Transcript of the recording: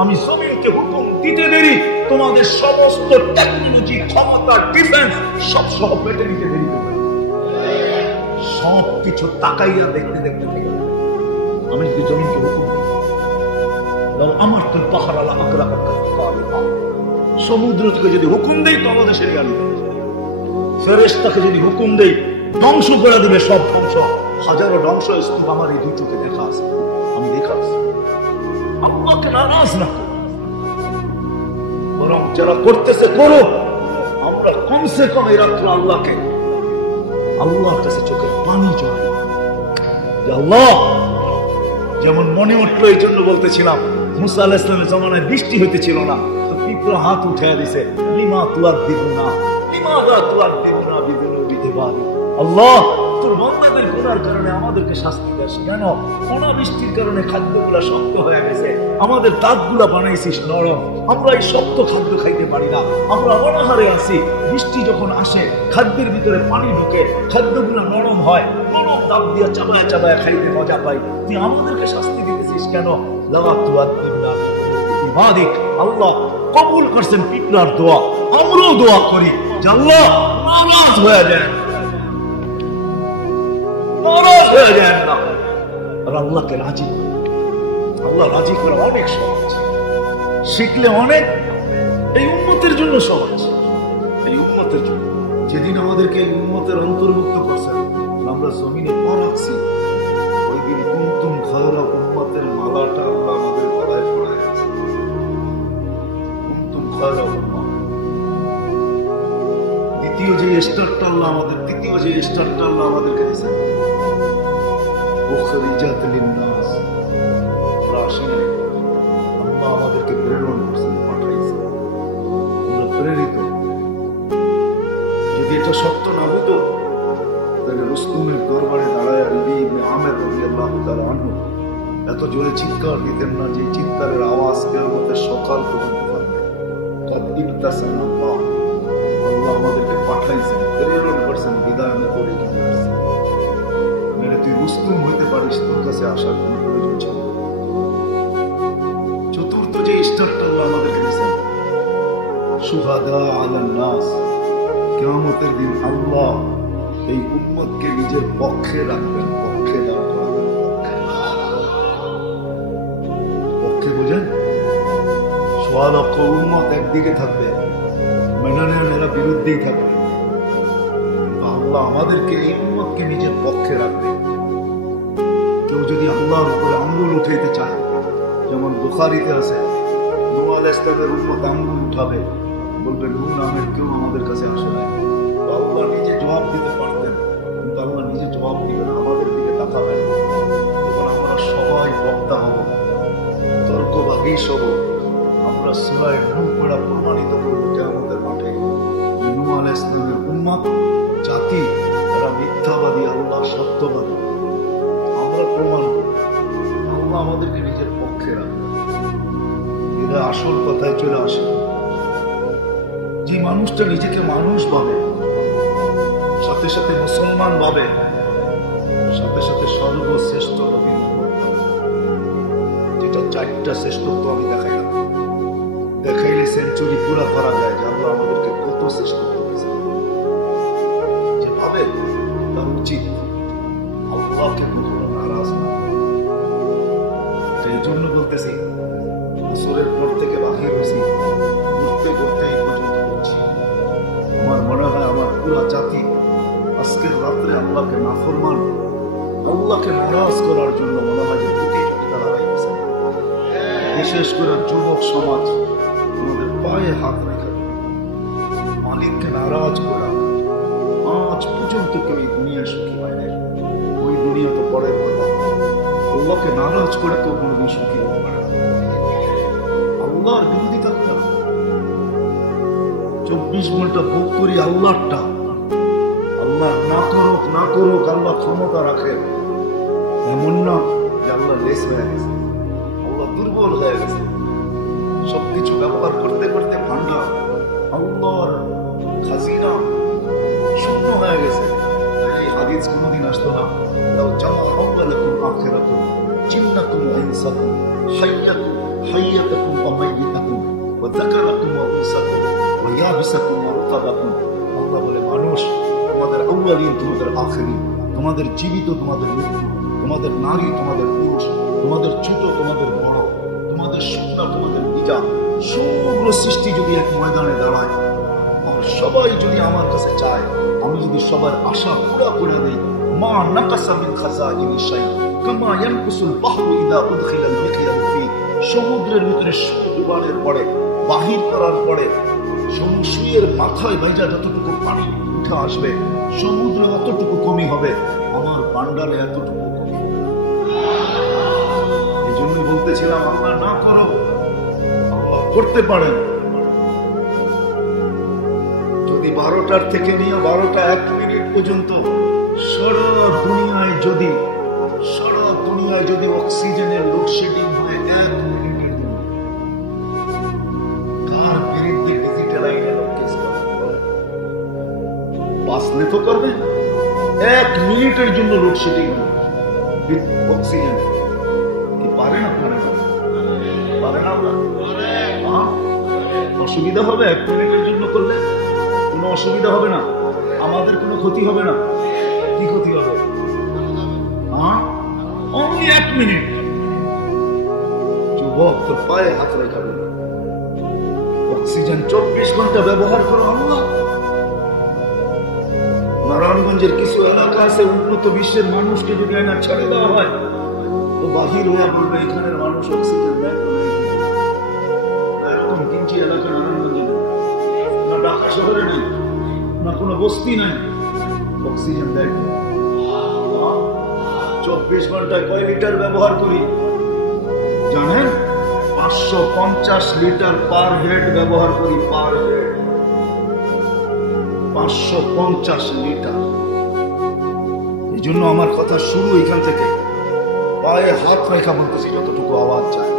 আমি জমিনকে হুকুম দিতে দেরি তোমাদের সমস্ত টেকনোলজি, ক্ষমতা, ডিফেন্স সব সহ পেটে নিতে দেরি করবে। সব কিছু তাকাইয়া দেখতে দেখতে থেকে আমি যদি জমিনকে হুকুম দিই, আমার তো পাহাড় সমুদ্র থেকে যদি হুকুম দেই তো আমাদের সে গাড়ি, ফেরেশতাকে যদি হুকুম দেই ধ্বংস করে দিবে, সব ধ্বংস, হাজারো ধ্বংস স্তূপ আমার এই দুই চোখে দেখা আছে, আমি দেখা আছে। আল্লাহকে নারাজ না করো, বরং যারা করতেছে করো। আমরা কমসে কম এই রাত্র আল্লাহকে, আল্লাহর কাছে চোখের পানি জড়াই। আল্লাহ যেমন মনে উঠলো, এই জন্য বলতেছিলাম মুসা আলাইহিস সালামের জমানায় বৃষ্টি হইতেছিল না, তো পিঁপড়া হাত উঠে দিছে, লিমা তুআযিবুনা লিমাযা তুআযিবুনা বিযুনুবি ইবাদি। আল্লাহ তোর বান্দাদের গুনার কারণে আমাদেরকে শাস্তি দিস কেন? অনাবৃষ্টির কারণে খাদ্যগুলা শক্ত হয়ে গেছে, আমাদের দাঁতগুলা বানাইছিস নরম, আমরা এই শক্ত খাদ্য খাইতে পারি না, আমরা অনাহারে আছি। বৃষ্টি যখন আসে খাদ্যের ভিতরে পানি ঢুকে, খাদ্যগুলো নরম হয়, নরম দাঁত দিয়ে চাবায়া চাবায়া খাইতে মজা পাই, তুই আমাদেরকে শাস্তি দিতেছিস কেন? আল্লাহ কবুল করছেন পিঁপড়ার দোয়া, আমরাও দোয়া করি যে আল্লাহ নারাজ হয়ে যায়, নারাজ হয়ে যায় না। আর আল্লাহকে রাজি, আল্লাহ রাজি করা অনেক সহজ, শিখলে অনেক, এই উম্মতের জন্য সহজ, এই উম্মতের জন্য। যেদিন আমাদেরকে এই উম্মতের অন্তর্ভুক্ত করছেন, আমরা জমিনে পা রাখছি, ওই দিন কুনতুম খায়রা উম্মতের মালাটা আল্লাহ আমাদের গলায় পড়ায় দিয়েছে। কুনতুম খায়রা উম্মাহ, দ্বিতীয় যে স্টারটা আল্লাহ আমাদের, তৃতীয় যে স্টারটা আল্লাহ আমাদেরকে দিয়েছেন, উখরিজাত লিন-নাস, রাসূল আল্লাহ আমাদেরকে প্রেরণ করছেন, পাঠাইছেন, আমরা প্রেরিত। যদি এটা সত্য না হতো তাহলে রুস্তুমের দরবারে দাঁড়ায় রবি ইবনে আমের রাদিয়াল্লাহু তাআলা আনহু এত জোরে চিৎকার দিতেন না, যে চিৎকারের আওয়াজ কিয়ামতের সকাল পর্যন্ত থাকবে। কদ ইবতাসাল্লাহ, আল্লাহ আমাদেরকে পাঠাইছেন, প্রেরণ করছেন, বিদায় আমি করে কিনে আসছেন। মানে তুই রুস্তুম হইতে পারিস, তোর কাছে আসার কোনো প্রয়োজন ছিল। চতুর্থ যে স্টারটা আল্লাহ আমাদেরকে দিয়েছেন, শুহাদা আলান নাস, কিয়ামতের দিন আল্লাহ এই উম্মতকে নিজের পক্ষে রাখবেন, পক্ষে দাঁড় করাবেন। পক্ষে বোঝেন, সোয়া লক্ষ উম্মত একদিকে থাকবে, মেনানেরা বিরুদ্ধেই থাকবে, আল্লাহ আমাদেরকে এই উম্মতকে নিজের পক্ষে রাখবে। কেউ যদি আল্লাহর উপরে আঙ্গুল উঠাইতে চায়, যেমন বুখারীতে আছে, নূহ আলাইহিস সালামের উম্মত আঙ্গুল উঠাবে, বলবে নূহ নামের কেউ আমাদের কাছে আসে নাই। আল্লাহ নিজে জবাব দিতে পারতেন, কিন্তু আল্লাহ নিজে জবাব দিবেন, আমাদের দিকে তাকাবেন, তখন আমরা সবাই বক্তা হব, তর্কবাদী সব, আমরা সূরা নূহ পড়া প্রমাণিত করব কিয়ামতের মাঠে। নূহ আলাইহিস সালামের উম্মত জাতি, তারা মিথ্যাবাদী, আল্লাহ সত্যবাদী, আমরা প্রমাণ করব, আল্লাহ আমাদেরকে নিজের পক্ষে রাখবেন। এরা আসল কথায় চলে আসে, যে মানুষটা নিজেকে মানুষ ভাবে, সাথে সাথে মুসলমান ভাবে, সাথে সাথে সর্বশ্রেষ্ঠ নবী মুহাম্মদ, যেটা চারটা শ্রেষ্ঠত্ব আমি দেখাইলাম, দেখাইলে সেঞ্চুরি পুরা করা যায় যে আল্লাহ আমাদেরকে কত শ্রেষ্ঠত্ব দিয়েছে। যে ভাবে তার উচিত আল্লাহকে কখনো নারাজ না। এই জন্য বলতেছি, বছরের পর থেকে বাহির হয়েছি, ঘুরতে ঘুরতে এই পর্যন্ত করছি। আমার মনে হয় আমার পুরা জাতি আজকের রাত্রে আল্লাহকে নাফরমান, আল্লাহকে নারাজ করার জন্য মনে হয় যে প্রতি তারা হয়েছে। বিশেষ করে যুবক সমাজ আমাদের পায়ে হাত রেখে মালিককে নারাজ করা, আজ পর্যন্ত কেউ এই দুনিয়া সুখী হয় না। ওই দুনিয়া তো পরের কথা, আল্লাহকে নারাজ করে তো কোনোদিন সুখী হতে পারে না। আল্লাহর বিরোধিতা করে 24 ঘন্টা ভোগ করি আল্লাহটা, আল্লাহ না করুক না করুক আল্লাহ ক্ষমতা রাখে, এমন না যে আল্লাহ লেস হয়ে গেছে, আল্লাহ দুর্বল হয়ে গেছে, সবকিছু ব্যবহার করতে করতে ভান্ডার আল্লাহর খাজিনা শূন্য হয়ে গেছে। এই হাদিস কোনোদিন আসতো না, লাউ জামা আউয়ালাকুম আখিরাতুম জিন্নাকুম ওয়া ইনসাকুম, হাইয়াতাকুম ওয়া মাইয়াতাকুম, ওয়া যাকারাকুম ওয়া উনসাকুম, ওয়া ইয়াবিসাকুম ওয়া রুতাবাকুম। আল্লাহ বলে, মানুষ, তোমাদের আউয়ালিন, তোমাদের আখিরিন, তোমাদের জীবিত, তোমাদের মৃত্যু, তোমাদের নারী, তোমাদের পুরুষ, তোমাদের ছোট, তোমাদের বড়, তোমাদের শুকনা, তোমাদের ভিজা, সমগ্র সৃষ্টি যদি এক ময়দানে দাঁড়ায়, আর সবাই যদি আমার কাছে চায়, আমি যদি সবার আশা পুরা করে দিই, মা নাকাসা মিন খাযাইনি শাই কামা ইয়ানকুসুল বাহরু ইযা উদখিলাল মিকয়াল ফি। সমুদ্রের ভিতরে সুবারের পরে, বাহির করার পরে, সমুদ্রের মাথায় বাইজা যতটুকু পানি উঠে আসবে, সমুদ্র অতটুকু কমই হবে, আমার ভান্ডারে এতটুকু কমই হবে। এই জন্যই বলতেছিলাম, আল্লাহ না করো, আল্লাহ করতে পারেন। যদি 12টার থেকে নিয়ে 12টা 1 মিনিট পর্যন্ত সারা দুনিয়ায় যদি অক্সিজেনের লোডশেডিং হয় 1 মিনিটের জন্য, কার বিরুদ্ধে ডিজিটাল আইনের কেস বাঁচলে তো করবে। 1 মিনিটের জন্য লোডশেডিং অক্সিজেন কি পারে না? পারে না? অসুবিধা হবে 1 মিনিটের জন্য করলে? কোনো অসুবিধা হবে না, আমাদের কোনো ক্ষতি হবে না। কি ক্ষতি হবে? Only 1 minute. যুবক, তো পায়ে হাত রেখা দেবে। অক্সিজেন 24 ঘন্টা ব্যবহার করো আল্লাহ। নারায়ণগঞ্জের কিছু এলাকা আছে, উন্নত বিশ্বের মানুষকে যদি না ছেড়ে দেওয়া হয়, তো বাহির হয়ে বলবে এখানের মানুষ অক্সিজেন দেয় এরকম কিঞ্চি এলাকা নারায়ণগঞ্জে নেই, না ঢাকা শহরে নেই, না কোনো বস্তি নাই, অক্সিজেন দেয়। 24 ঘন্টায় কয় লিটার ব্যবহার করি জানেন? 550 লিটার পার হেড ব্যবহার করি, পার হেড 550 লিটার। এই জন্য আমার কথা শুরু এখান থেকে, পায়ে হাত রেখা বলতেছি যতটুকু আওয়াজ যায়।